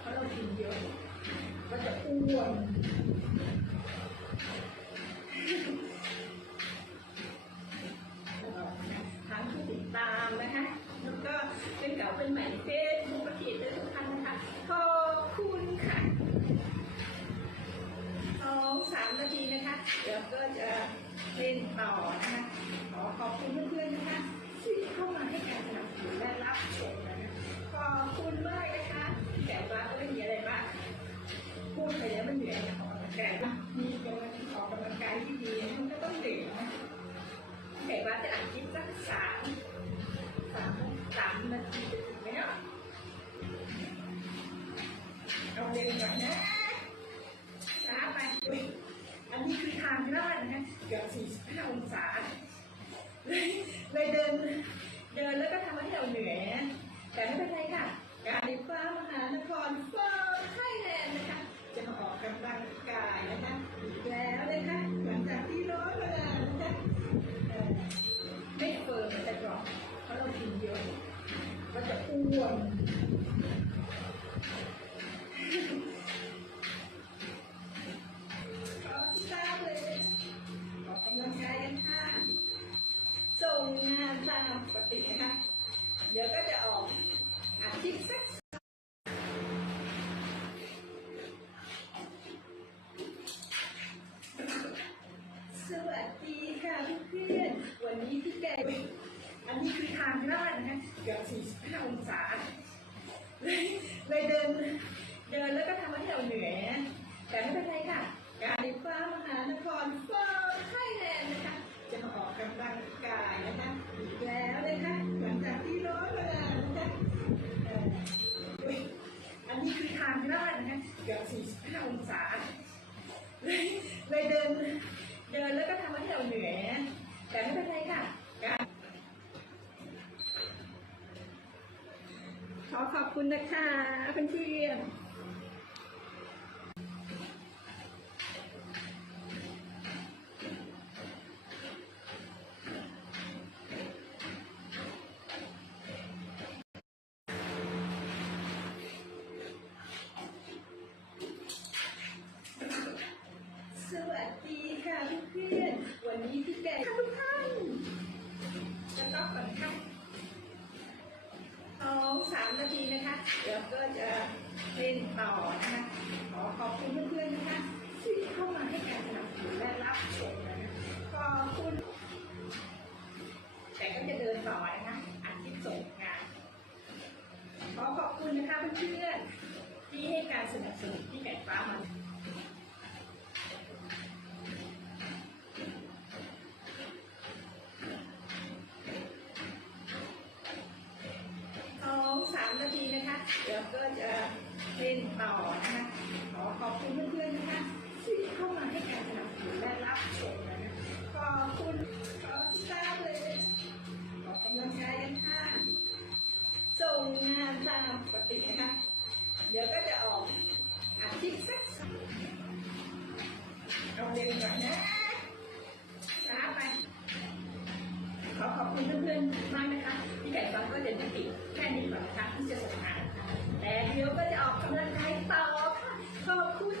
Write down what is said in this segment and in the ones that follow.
เพราะเรากินเยอะก็จะอ้วนทั้งผู้ติดตามนะคะแล้วก็เป็นเก่าเป็นใหม่เฟซบุ๊กประเทศทุกท่านนะคะขอบคุณค่ะสองสามนาทีนะคะ เดี๋ยวก็จะเล่นต่อนะคะขอขอบคุณเพื่อนๆนะคะ ที่เข้ามาให้การสนับสนุนและรับชมนะคะขอบคุณมากนะคะแต่ว่าก็ไม่มีอะไรมากพูดไปแล้วมันเหนื่อยนะออกกำลังกามีกำลังออกกำลังกายที่ดีมันก็ต้องดื่มนะแต่ว่าจะอ่านคลิปสักสามสามสามนาทีจะถึงไหมเนาะเอาเร็วหน่อยนะช้าไปอุ้ยอันนี้คือทางลาดนะคะเกือบ45องศาเลยเลยเดิน เดินแล้วก็ทำให้เราเหนื่อยนะแต่ไม่เป็นไรค่ะ การไฟฟ้ามหานครเฟิร์มไทยแลนด์นะคะ จะมาออกกำลังกายนะคะอีกแล้วนะคะหลังจากที่ร้อนมานานนะคะเอ่อไม่เฟิร์มเหมือนแต่ก่อนเพราะเรากินเยอะก็จะอ้วนขอทราบเลยออกกำลังกายกันค่ะ ส่งงานตามปกตินะคะ เดี๋ยวก็จะออกอาทิตย์สัก สวัสดีค่ะเพื่อนๆวันนี้พี่แกอันนี้คือทางลาดนะคะเกือบ45องศาเลยเลยเดิน เดินแล้วก็ทำให้เราเหนื่อยนะแต่ไม่เป็นไรค่ะการไฟฟ้ามหานครเฟิร์ไทยแลนด์นะคะจะมาออกกำลังกายนะคะอีกแล้วนะคะหลังจากที่ร้อนมานานนะคะเอ่ออุ๊ยอันนี้คือทางลาดนะคะเกือบ45องศาเลยเลยเดิน เดินแล้วก็ทำให้เราเหนื่อยนะแต่ไม่เป็นไรค่ะการขอขอบคุณ นะคะเพื่อนสวัสดีค่ะเพื่อนๆวันนี้พี่แกทุกท่านจะต้องก่อนค่ะส องสามนาทีนะคะ เดี๋ยวก็จะเล่นต่อนะคะขอขอบคุณเพื่อนๆนะคะที่เข้ามาให้การสนับสนุนและรับชมนะขอบคุณ แต่ก็จะเดินต่อนะคะอัดคลิปส่งงาน ขอขอบคุณนะคะเพื่อนๆที่ให้การสนับสนุนที่แก่ฟ้ามา สองสามนาทีนะคะ เดี๋ยวก็จะเล่นต่อนะคะขอขอบคุณเพื่อนๆนะคะที่เข้ามาให้การสนับสนุนและรับชมนะคะขอบคุณขอทรากเลยขอกำลังกายกันค่ะส่งงานตามปกตินะคะเดี๋ยวก็จะออกอาทิตย์สักสองเอาเร็วหน่อยนะช้าไป ขอขอบคุณเพื่อนๆมากนะคะ ที่แบ่งปันก็จะยุติแค่นี้ก่อนนะคะที่จะส่งงานนะคะแต่เดี๋ยวก็จะออกกำลังกายต่อค่ะขอบคุณ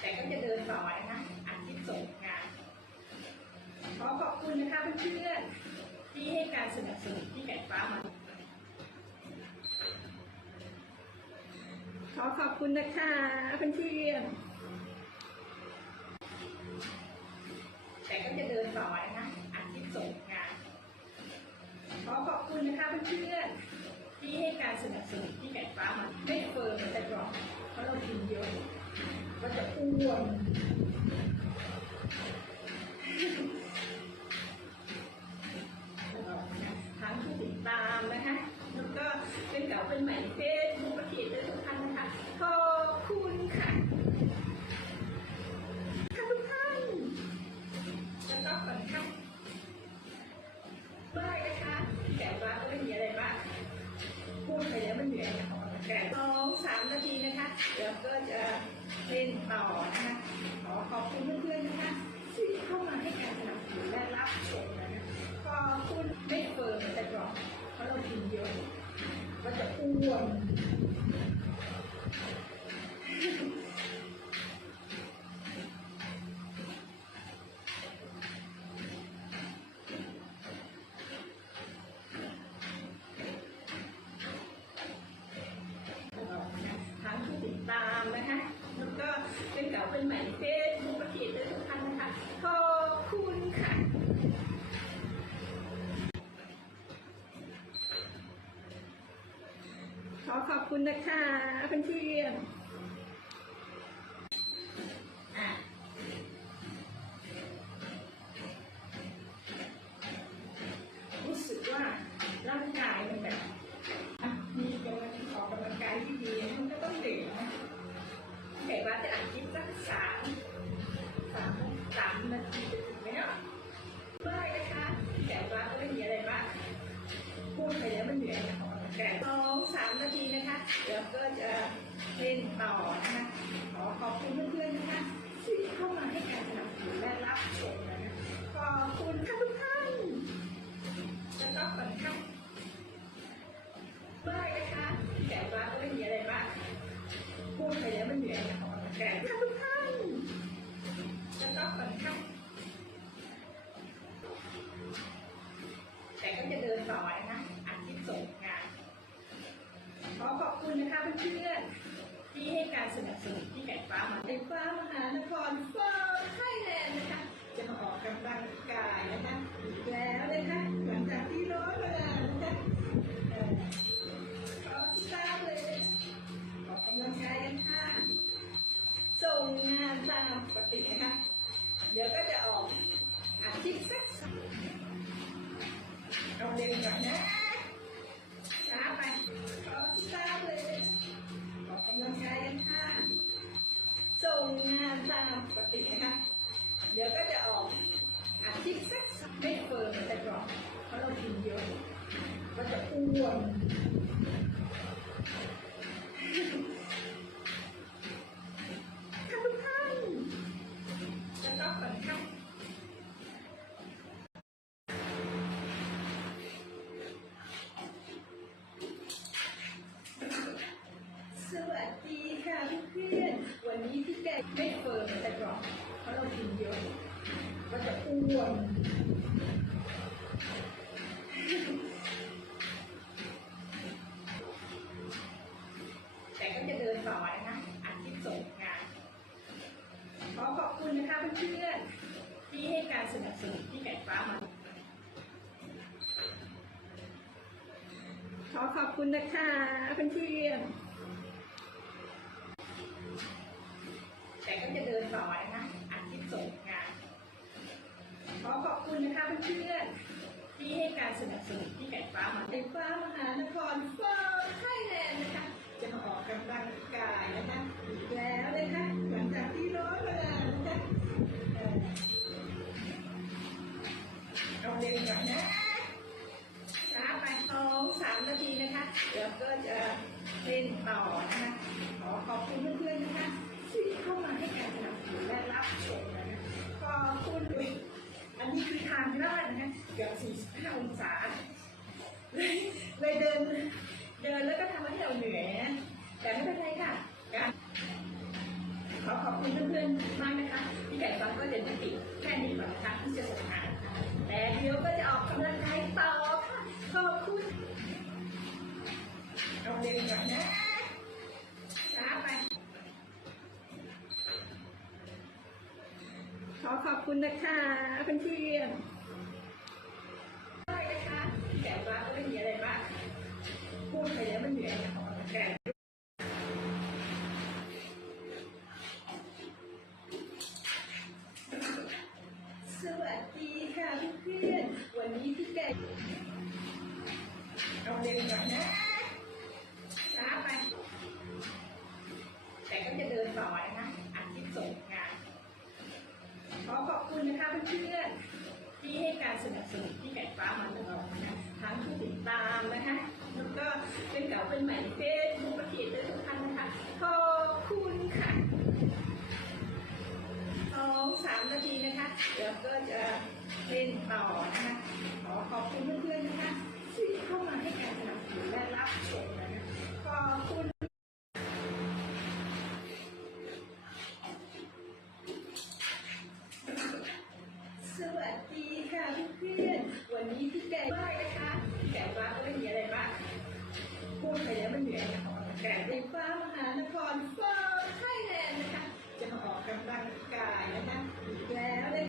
แต่ก็จะเดินต่อนะคะอาทิตย์ส่งงาน ขอบคุณนะคะเพื่อนๆที่ให้การสนับสนุนที่แก่ฟ้ามาขอขอบคุณนะคะเพื่อนๆแต่ก็จะเดินต่อนะคะอาทิตย์ส่งงาน ขอขอบคุณนะคะเพื่อนๆที่ให้การสนับสนุนที่แก่ฟ้ามาไม่เฟิร์มมือนแต่ก่อนเพราะเรากินเยอะก็จะอ้วน ตามนะคะแล้วก็เป็นเก่าเป็นใหม่เฟซบุ๊กประเทศทุกท่านนะคะขอบคุณค่ะค่ะทุกท่าน จะต้องก่อนค่ะไม่นะคะแต่ว่าก็ไม่มีอะไรมาก พูดไปแล้วมันเหนื่อยนะออกกำลังกายสองสามนาทีนะคะ เดี๋ยวก็จะเล่นต่อนะคะ ขอขอบคุณเพื่อนๆนะคะที่เข้ามาให้การสนับสนุนและรับช มนะคะขอบคุณไม่เฟิร์มเหมือนแต่ก่อนเพราะเรากินเยอะก็จะ อ้วน ทั้งผู้ติดตามนะคะ แล้วก็เป็นเก่าเป็นใหม่เฟซบุ๊กประเทศทุกท่านนะคะ ขอบคุณค่ะ ขอขอบคุณนะคะเพื่อนๆอะรู้สึกว่าร่างกายมันแบบมีกำลังออกกำลังกายที่ดีมันก็ต้องดื่มนะแต่ว่าจะอัดคลิปสักสามสามสามนาทีจะถึงไหมเนาะไม่นะคะแต่ว่าก็ไม่มีอะไรมากพูดไปแล้วมันเหนื่อยนะขอกำลังกา ดี๋ยวก็จะเล่นต่อนะคะขอขอบคุณเพื่อนๆนะคะที่เข้ามาให้การสนับสนุนและรับชมนะคะขอบคุณค่ะ ที่ให้การสนับสนุนที่ไก่ฟ้ามาไก่ฟ้ามหานครเฟิร์มไทยแลนด์นะคะ จะมาออกกำลังกายนะคะอีกแล้วนะคะหลังจากที่ร้อนมานานนะคะเอ่อขอทราบเลยออกกำลังกายกันค่ะส่งงานตามปกตินะคะเดี๋ยวก็จะออกอาทิตย์สักสองเอาเร็วหน่อยนะ ตินะคะเดี๋ยวก็จะออกอาทิตย์สักไม่เฟิร์มแต่กรอบเพราะเรากินเยอะก็จะอ้วนค่ะทุกท่านจะต้องก่อนค่ะ สวัสดีค่ะเพื่อนๆวันนี้พี่แกไม่เฟิร์มเหมือนแต่ก่อนเพราะเรากินเยอะก็ จะอ้วนแต่ก็จะเดินต่อนะคะอาทิตย์ส่งงาน ขอขอบคุณนะคะเพื่อนๆที่ให้การสนับสนุนที่ไก่ฟ้ามาขอขอบคุณนะคะเพื่อนๆแต่ก็จะเดินต่อนะคะอาทิตย์ส่งงาน ขอขอบคุณนะคะเพื่อนๆ ที่ให้การสนับสนุนที่ไก่ฟ้ามาไก่ฟ้ามหานครเฟิร์มไทยแลนด์นะคะจะมาออกกำลังกายนะคะอีกแล้วนะคะหลังจากที่ร้อนมานานนะคะเอ่อเอาเร็วหน่อยนะช้าไปสองสามนาทีนะคะเดี๋ยวก็จะเล่นต่อนะคะขอขอบคุณเพื่อนๆนะคะที่เข้ามาให้การสนับสนุนและรับชมนะคะขอบคุณด้วย อันนี้คือทางลาดนะคะเกือบ45องศาเลยเลยเดิน เดินแล้วก็ทำให้เราเหนื่อยนะแต่ไม่เป็นไรค่ะการขอขอบคุณเพื่อนๆมากนะคะที่ไก่ฟังก็จะยุติแค่นี้ก่อนนะคะที่จะส่งงานแต่เดี๋ยวก็จะออกกำลังกายต่อค่ะขอบคุณเอาเร็วหน่อนะช้าไป ข อขอบคุณนะคะเพื่อนๆได้นะคะแต่ว่าก็ไม่มีอะไรมากพูดไปแล้วมันเหนื่อยนะขอกำลังกายสวัสดีค่ะเพื่อนๆวันนี้พี่แกเอาเร็วหน่อยนะ ช้าไป แต่ก็จะเดินต่อนะคะอาทิตย์ส่งงาน ขอขอบคุณนะคะเพื่อนๆที่ให้การสนับสนุนที่ไก่ฟ้ามาตลอดนะคะทั้งผู้ติดตามนะคะ แล้วก็ เป็นเก่าเป็นใหม่เฟซบุ๊กประเทศทุกท่านนะคะขอบคุณค่ะสองสามนาทีนะคะ เดี๋ยวก็จะเล่นต่อนะคะขอขอบคุณเพื่อนๆนะคะที่เข้ามาให้การสนับสนุนและรับชมนะคะขอคุณ